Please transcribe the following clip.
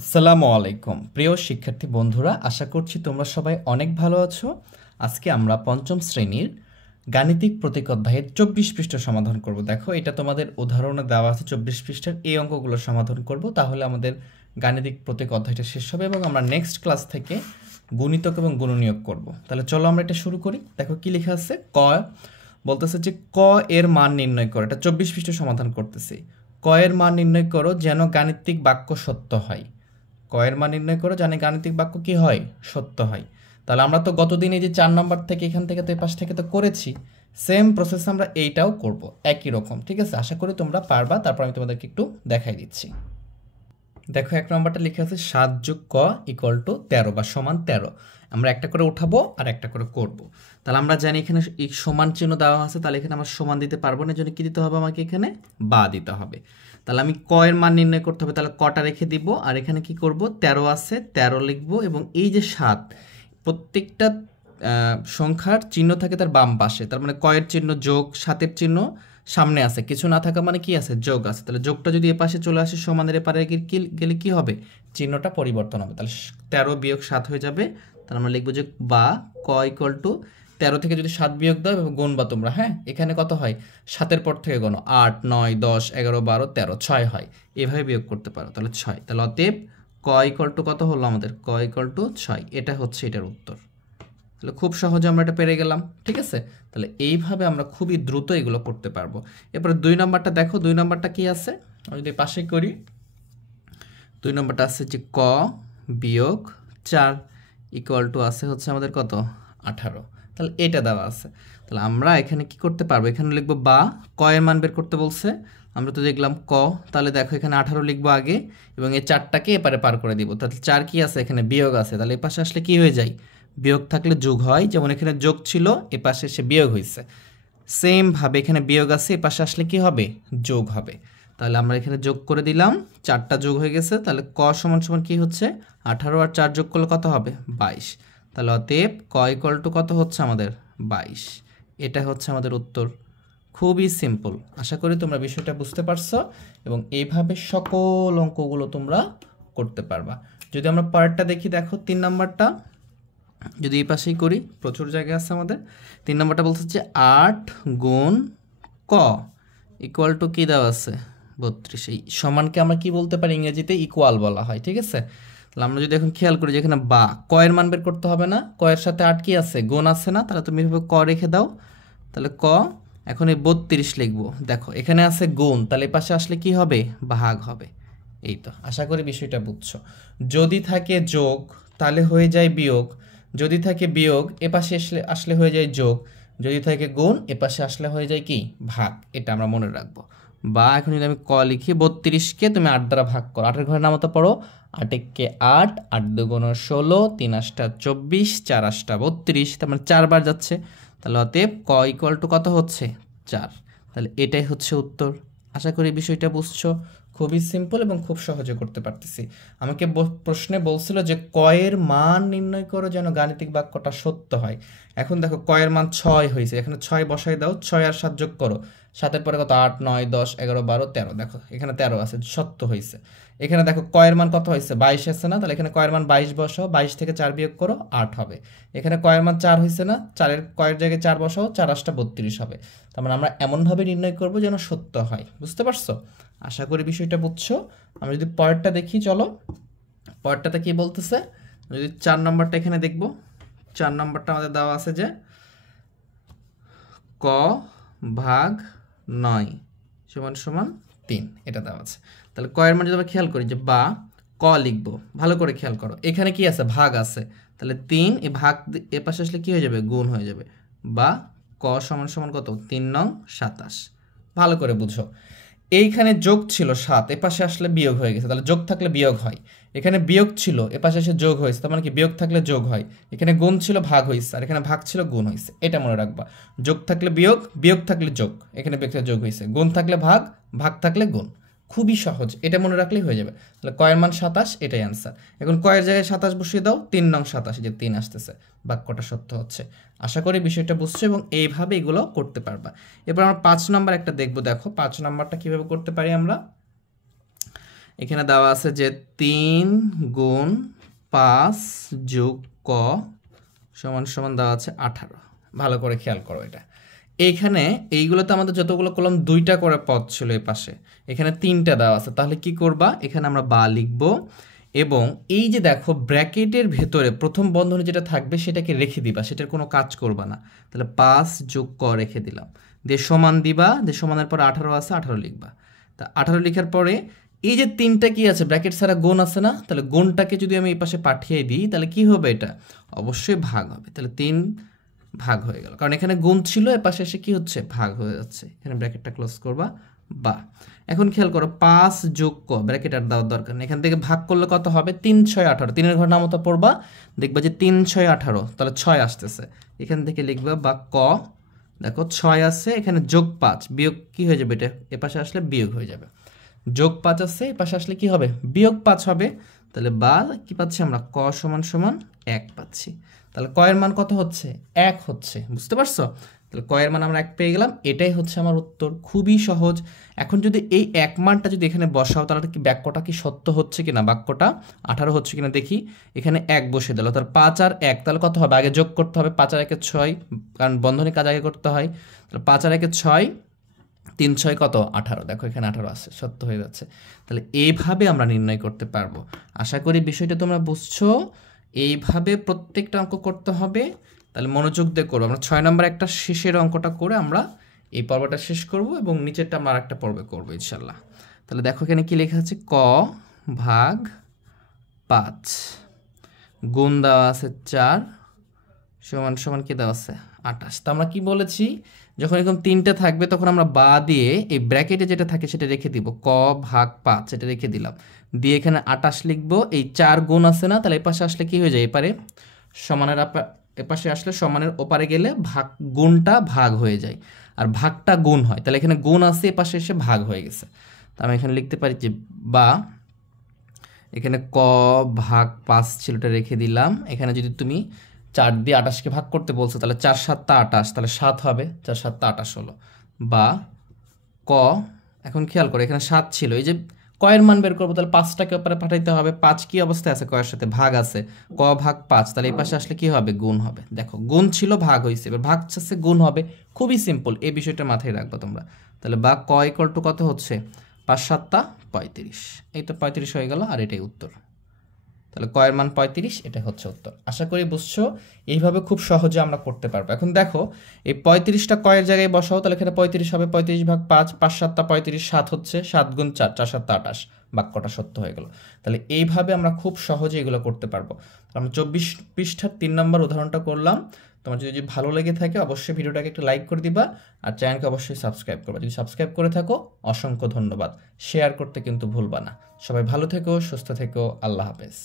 আসসালামু আলাইকুম প্রিয় শিক্ষার্থী বন্ধুরা, আশা করছি তোমরা সবাই অনেক ভালো আছো। আজকে আমরা পঞ্চম শ্রেণীর গাণিতিক প্রতীক অধ্যায়ের 24 পৃষ্ঠা সমাধান করব। দেখো, এটা তোমাদের উদাহরণে দেওয়া আছে 24 পৃষ্ঠার এই অঙ্কগুলো সমাধান করব, তাহলে আমাদের গাণিতিক প্রতীক অধ্যায়টা শেষ হবে এবং আমরা নেক্সট ক্লাস থেকে গুণিতক এবং গুণনীয়ক করব। তাহলে চলো আমরা এটা শুরু করি। দেখো কি লেখা আছে, বলতেছে যে ক এর মান নির্ণয় করো। এটা 24 পৃষ্ঠা সমাধান করতেছি। ক এর মান নির্ণয় করো যেন গাণিতিক বাক্য সত্য হয়। কয়ের মান নির্ণয় করো জানি গাণিতিক বাক্য কি হয়, সত্য হয়। তাহলে আমরা তো গতদিন এই যে 4 নাম্বার থেকে এখান থেকে তো এই পাশ থেকে তো করেছি, সেম প্রসেস আমরা এইটাও করব একই রকম। ঠিক আছে, আশা করি তোমরা পারবা। তারপর আমি তোমাদেরকে একটু দেখাই দিচ্ছি। দেখো, 1 নম্বরটা লিখে আছে 7 যোগ ক ইকুয়াল টু 13 বা সমান 13। আমরা একটা করে উঠাবো আর একটা করে করব। তাহলে আমরা জানি এখানে এই সমান চিহ্ন দেওয়া আছে, তাহলে এখানে আমরা সমান দিতে পারবো না, জন্য কি দিতে হবে আমাকে, এখানে বা দিতে হবে। তাহলে আমি ক এর মান নির্ণয় করতে হবে, তাহলে কটা রেখে দিব আর এখানে কি করব, 13 আছে 13 লিখবো এবং এই যে 7, প্রত্যেকটা সংখ্যার চিহ্ন থাকে তার বাম পাশে, তার মানে কয়ের চিহ্ন যোগ, 7-এর চিহ্ন সামনে আছে, কিছু না থাকা মানে কি আছে, যোগ আছে। তাহলে যোগটা যদি এ পাশে চলে আসে সমানের এপারে গেলে কি হবে, চিহ্নটা পরিবর্তন হবে। তাহলে 13 বিয়োগ 7 হয়ে যাবে। তাহলে আমরা লিখবো যে বা ক ইকুয়াল টু 13 থেকে যদি 7 বিয়োগ দাও এবং গুণ বা তোমরা, হ্যাঁ এখানে কত হয়, 7-এর পর থেকে গণ 8 9 10 11 12 13 6 হয়, এভাবে বিয়োগ করতে পারো। তাহলে 6। তাহলে অতএব ক ইকুয়াল টু কত হলো আমাদের, ক ইকুয়াল টু 6। এটা হচ্ছে এটার উত্তর। তাহলে খুব সহজে আমরা এটা পেরে গেলাম। ঠিক আছে, তাহলে এইভাবে আমরা খুবই দ্রুত এগুলো করতে পারবো। এরপরে 2 নম্বরটা দেখো, 2 নম্বরটা কি আছে, আমি যদি পাশে করি, 2 নম্বরটা আছে যে ক বিয়োগ 4 ইকুয়াল টু আছে হচ্ছে আমাদের কত, 18। তাহলে এটা দেওয়া আছে। তাহলে আমরা এখানে কি করতে পারবো, এখানে লিখবো বা ক এর মান বের করতে বলছে, আমরা তো দেখলাম ক। তাহলে দেখো এখানে 18 লিখবো আগে এবং এই 4টাকে এপারে পার করে দিব। তাহলে 4 কি আছে, এখানে বিয়োগ আছে, তাহলে এই পাশে আসলে কি হয়ে যায়, বিয়োগ থাকলে যোগ হয়। যেমন এখানে যোগ ছিল, এ পাশে এসে বিয়োগ হয়েছে, সেম ভাবে এখানে বিয়োগ আছে, এ পাশে আসলে কি হবে, যোগ হবে। তাহলে আমরা এখানে যোগ করে দিলাম, 4টা যোগ হয়ে গেছে। তাহলে ক সমান সমান কি হচ্ছে, 18 আর 4 যোগ করলে কত হবে, 22। তাহলে অতএব ক ইকুয়াল টু কত হচ্ছে আমাদের, 22। এটা হচ্ছে আমাদের উত্তর। খুবই সিম্পল। আশা করি তোমরা বিষয়টা বুঝতে পারছো এবং এইভাবে সকল অঙ্কগুলো তোমরা করতে পারবা। যদি আমরা পার্টটা দেখি, দেখো 3 নাম্বারটা যদি এই পাশেই করি, প্রচুর জায়গা আছে আমাদের। 3 নম্বরটা বলছে যে 8 গুণ ক ইকুয়াল টু কি দেওয়া আছে, 32। এই সমানকে আমরা কি বলতে পারি, ইংরেজিতে ইকুয়াল বলা হয়। ঠিক আছে, তাহলে আমরা যদি এখন খেয়াল করি যে এখানে বা ক এর মান বের করতে হবে না, ক এর সাথে 8 কি আছে, গুণ আছে না, তাহলে তুমি এভাবে ক রেখে দাও। তাহলে ক, এখন এই 32 লিখবো। দেখো এখানে আছে গুণ, তাহলে এই পাশে আসলে কি হবে, ভাগ হবে। এই তো, আশা করি বিষয়টা বুঝছো। যদি থাকে যোগ তাহলে হয়ে যায় বিয়োগ, যদি থাকে বিয়োগ এপাশে আসলে হয়ে যায় যোগ, যদি থাকে গুণ এপাশে আসলে হয়ে যায় কি, ভাগ। এটা আমরা মনে রাখবো। বা এখন যদি আমি ক লিখি, 32কে তুমি 8 দ্বারা ভাগ করো, 8-এর ঘরে নামতে পারো, 8 একে 8, 8 দুগুণ 16, 3 আষ্টা 24, 4 আষ্টা 32, তার মানে 4 বার যাচ্ছে। তাহলে অতএব ক ইকুয়াল টু কত হচ্ছে, 4। তাহলে এটাই হচ্ছে উত্তর। আশা করি বিষয়টা বুঝছো। খুবই সিম্পল এবং খুব সহজে করতে পারতেছি। আমাকে প্রশ্নে বলছিল যে কয়ের মান নির্ণয় করো যেন গাণিতিক বাক্যটা সত্য হয়। এখন দেখো কয়ের মান 6 হয়েছে, এখানে 6 বসাই দাও, 6 আর 7 যোগ করো, 7-এর পরে কত, 8 9 10 11 12 13। দেখো এখানে 13 আছে, সত্য হয়েছে। এখানে দেখো কয়ের মান কত হয়েছে, 22 আছে না, তাহলে এখানে কয়ের মান 22 বসাও, 22 থেকে 4 বিয়োগ করো, 8 হবে। এখানে কয়ের মান 4 হয়েছে না, 4-এর কয়ের জায়গায় 4 বসাও, 4 আষ্টা 32 হবে। তার মানে আমরা এমনভাবে নির্ণয় করব যেন সত্য হয়। বুঝতে পারছো? আশা করি বিষয়টা বুঝছো। আমি যদি পরেরটা দেখি, চলো পরেরটাতে কি বলতেছে, যদি 4 নম্বরটা এখানে দেখব, 4 নম্বরটা আমাদের দেওয়া আছে যে ক ভাগ 9 সমান সমান 3, এটা দেওয়া আছে। তাহলে ক এর মান যদি আমরা খেয়াল করি যে বা ক লিখবো, ভালো করে খেয়াল করো, এখানে কি আছে, ভাগ আছে, তাহলে 3 এই ভাগ এ পাশে আসলে কি হয়ে যাবে, গুণ হয়ে যাবে। বা ক সমান সমান কত, 3 নং 27। ভালো করে বুঝো, এইখানে যোগ ছিল 7, এপাশে আসলে বিয়োগ হয়ে গেছে, তাহলে যোগ থাকলে বিয়োগ হয়। এখানে বিয়োগ ছিল, এপাশে এসে যোগ হয়েছে, তার মানে কি বিয়োগ থাকলে যোগ হয়। এখানে গুণ ছিল, ভাগ হয়েছে, আর এখানে ভাগ ছিল, গুণ হয়েছে। এটা মনে রাখবা, যোগ থাকলে বিয়োগ, বিয়োগ থাকলে যোগ, এখানে বিয়োগ থাকলে যোগ হয়েছে, গুণ থাকলে ভাগ, ভাগ থাকলে গুণ। খুবই সহজ, এটা মনে রাখলেই হয়ে যাবে। তাহলে কয়ের মান 27, এটাই অ্যান্সার। এখন কয়ের জায়গায় 27 বসিয়ে দাও, 3 নং 27, যে 3 আসতেছে, বাক্যটা সত্য হচ্ছে। আশা করি বিষয়টা বুঝছো এবং এইভাবে এগুলো করতে পারবা। এবার আমরা 5 নাম্বার একটা দেখবো। দেখো 5 নাম্বারটা কিভাবে করতে পারি আমরা। এখানে দেওয়া আছে যে 3 গুণ 5 যোগ ক সমান সমান দেওয়া আছে 18। ভালো করে খেয়াল করো এটা। এইখানে এইগুলোতে আমাদের যতগুলো কলম 2টা করে পদ ছিল এই পাশে, এখানে 3টা দেওয়া আছে। তাহলে কি করবা, এখানে আমরা বা লিখব এবং এই যে দেখো ব্র্যাকেটের ভেতরে প্রথম বন্ধনী যেটা থাকবে সেটাকে রেখে দিবা, সেটার কোনো কাজ করবা না। তাহলে 5 যোগ ক রেখে দিলাম, দিয়ে সমান দিবা, দিয়ে সমানের পরে 18 আছে, 18 লিখবা। তা 18 লেখার পরে এই যে 3টা কি আছে, ব্র্যাকেট ছাড়া গুণ আছে না, তাহলে গুণটাকে যদি আমি এই পাশে পাঠিয়ে দিই তাহলে কি হবে, এটা অবশ্যই ভাগ হবে। তাহলে 3 ভাগ হয়ে গেল, কারণ এখানে গুণ ছিল, এর পাশে এসে কি হচ্ছে, ভাগ হয়ে যাচ্ছে। এখানে ব্র্যাকেটটা ক্লোজ করবা বা। এখন খেয়াল করো 5 যোগ ক, ব্র্যাকেট আর দেওয়ার দরকার নেই, এখান থেকে ভাগ করলে কত হবে, 3 6 18, 3-এর ঘর নামতা পড়বা, দেখবা যে 3 6 18, তাহলে 6 আসতেছে। এখান থেকে লিখবা বা ক, দেখো 6 আছে, এখানে যোগ 5 বিয়োগ কি হয়ে যাবে, এটা এ পাশে আসলে বিয়োগ হয়ে যাবে। যোগ 5 আছে, এ পাশে আসলে কি হবে, বিয়োগ 5 হবে। তাহলে বা কি পাচ্ছি আমরা, ক সমান সমান 1 পাচ্ছি। তাহলে ক এর মান কত হচ্ছে, 1 হচ্ছে। বুঝতে পারছো? তাহলে ক এর মান আমরা 1 পেয়ে গেলাম, এটাই হচ্ছে আমার উত্তর। খুবই সহজ। এখন যদি এই 1 মানটা যদি এখানে বসাও তাহলে কি বাক্যটা কি সত্য হচ্ছে কিনা, বাক্যটা 18 হচ্ছে কিনা দেখি। এখানে 1 বসে দিল, তাহলে 5 আর 1, তাহলে কত হবে, আগে যোগ করতে হবে, 5 আর 1 6, কারণ বন্ধনী কাজ আগে করতে হয়। তাহলে 5 আর 1 6, 3 6 কত, 18। দেখো এখানে 18 আছে, সত্য হয়ে যাচ্ছে। তাহলে এইভাবে আমরা নির্ণয় করতে পারবো। আশা করি বিষয়টা তোমরা বুঝছো। এইভাবে প্রত্যেকটা অঙ্ক করতে হবে। তাহলে মনোযোগ দিয়ে করবো। আমরা 6 নম্বর একটা শেষের অঙ্কটা করে আমরা এই পর্বটা শেষ করব এবং নিচেরটা আমরা আরেকটা পর্বে করবো ইনশাল্লাহ। তাহলে দেখো এখানে কি লেখা আছে, ক ভাগ 5 গুণ দেওয়া আছে 4 সমান সমান কি দেওয়া আছে 28। তো আমরা কি বলেছি, যখন এরকম 3টে থাকবে তখন আমরা বা দিয়ে এই ব্র্যাকেটে যেটা থাকে সেটা রেখে দিব, ক ভাগ 5 এটা রেখে দিলাম, দিয়ে এখানে 28 লিখবো। এই 4 গুণ আছে না, তাহলে এপাশে আসলে কি হয়ে যায়, এপারে সমানের এপাশে আসলে সমানের ওপারে গেলে ভাগ, গুণটা ভাগ হয়ে যায় আর ভাগটা গুণ হয়। তাহলে এখানে গুণ আছে, এপাশে এসে ভাগ হয়ে গেছে। তো আমি এখানে লিখতে পারি যে বা, এখানে ক ভাগ 5 ছিল, এটা রেখে দিলাম। এখানে যদি তুমি 4 দিয়ে 28কে ভাগ করতে বলছো তাহলে 4 7 28, তাহলে 7 হবে, 4 7 28 হলো। বা ক, এখন খেয়াল করো এখানে 7 ছিল, এই যে কয়ের মান বের করবো, তাহলে 5টাকে ওপরে পাঠাইতে হবে। 5 কি অবস্থায় আছে, কয়ের সাথে ভাগ আছে, ক ভাগ 5, তাহলে এই পাশে আসলে কি হবে, গুণ হবে। দেখো গুণ ছিল, ভাগ হয়েছে, এবার ভাগ চাচ্ছে গুণ হবে। খুবই সিম্পল, এই বিষয়টা মাথায় রাখবো তোমরা। তাহলে বা ক ইকুয়াল টু কত হচ্ছে, 5 7 35। এই তো 35 হয়ে গেল, আর এটাই উত্তর। তাহলে কয়ের মান 35, এটা হচ্ছে উত্তর। আশা করি বুঝছো। এইভাবে খুব সহজে আমরা করতে পারবো। এখন দেখো এই 35টা কয়ের জায়গায় বসাও, তাহলে এখানে 35 হবে, 35 ভাগ 5, 5 7 35, 7 হচ্ছে, 7 গুণ 4, 4 7 28, বাক্যটা সত্য হয়ে গেল। তাহলে এইভাবে আমরা খুব সহজে এগুলো করতে পারবো। আমরা 24 পৃষ্ঠার 3 নম্বর উদাহরণটা করলাম। তোমার যদি ভালো লেগে থাকে অবশ্যই ভিডিওটাকে একটু লাইক করে দিবা আর চ্যানেলকে অবশ্যই সাবস্ক্রাইব করবা। যদি সাবস্ক্রাইব করে থাকো অসংখ্য ধন্যবাদ। শেয়ার করতে কিন্তু ভুলবা না। সবাই ভালো থেকো, সুস্থ থেকো, আল্লাহ হাফেজ।